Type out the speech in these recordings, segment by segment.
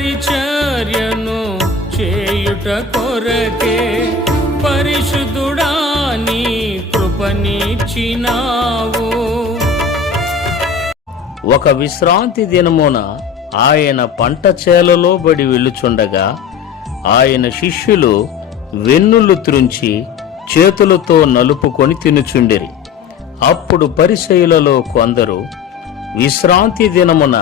పరిచర్యను చేయుట కొరకే పరిశుద్ధుడా నీ కృపనిచ్చినావు. ఒక విశ్రాంతి దినమున ఆయన పంట చేలలో బడి వెళ్ళుచుండగా ఆయన శిష్యులు వెన్నులు త్రుంచి చేతులతో నలుపుకొని తినుచుండిరి. అప్పుడు పరిశైలలో కొందరు విశ్రాంతి దినమున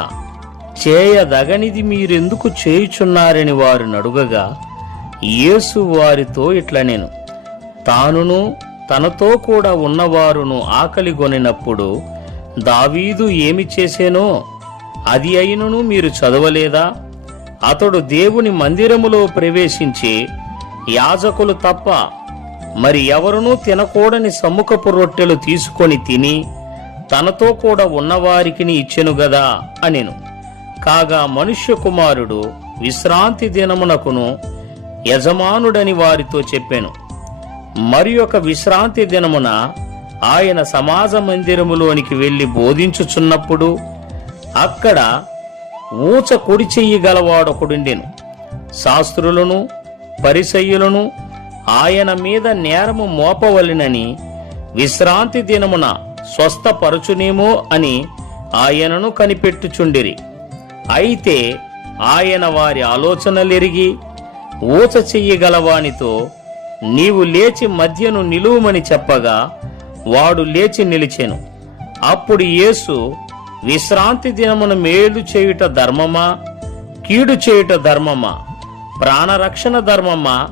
చేయదగనిది మీరెందుకు చేయుచున్నారని వారు నడుగగా యేసు వారితో ఇట్ల నేను. తానును తనతో కూడా ఉన్నవారును ఆకలి కొనినప్పుడు దావీదు ఏమి చేసేనో అది అయినను మీరు చదవలేదా? అతడు దేవుని మందిరములో ప్రవేశించి యాజకులు తప్ప మరి ఎవరునూ తినకూడని సమ్ముఖపు రొట్టెలు తీసుకొని తిని తనతో కూడా ఉన్నవారికిని ఇచ్చెను గదా అనెను. కాగా మనుష్య కుమారుడు విశ్రాంతి దినమునకును యజమానుడని వారితో చెప్పెను. మరి ఒక విశ్రాంతి దినమున ఆయన సమాజ మందిరములోనికి వెళ్ళి బోధించుచున్నప్పుడు అక్కడ ఊచ కుడి చెయ్యి గలవాడొకడుండెను. శాస్త్రులను పరిసయ్యులను ఆయన మీద నేరము మోపవలెనని విశ్రాంతి దినమున స్వస్థపరచునేమో అని ఆయనను కనిపెట్టుచుండిరి. అయితే ఆయన వారి ఆలోచనలెరిగి ఊచ చెయ్యగలవానితో నీవు లేచి మధ్యను నిలువమని చెప్పగా వాడు లేచి నిలిచెను. అప్పుడు యేసు విశ్రాంతి దినమున మేలు చేయుట ధర్మమా? కీడు చేయుట ధర్మమా? ప్రాణరక్షణ ధర్మమా?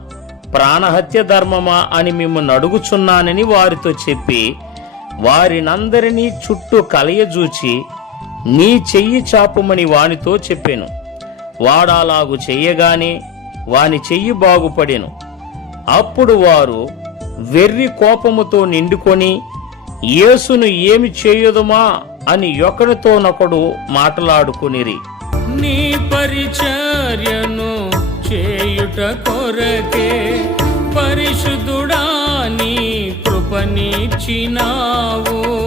ప్రాణహత్య ధర్మమా అని మిమ్మల్ని అడుగుచున్నానని వారితో చెప్పి వారినందరినీ చుట్టూ కలయజూచి నీ చెయ్యి చాపుమని వానితో చెప్పాను. వాడాలాగు చెయ్యగానే వాని చెయ్యి బాగుపడెను. అప్పుడు వారు వెర్రి కోపముతో నిండుకొని యేసును ఏమి చేయదుమా? అని ఒకరితోనొకడు మాట్లాడుకునిరి. నీ పరిచర్యను చేయుట కొరకే పరిశుద్ధుడా నీ కృపనిచ్చినావు.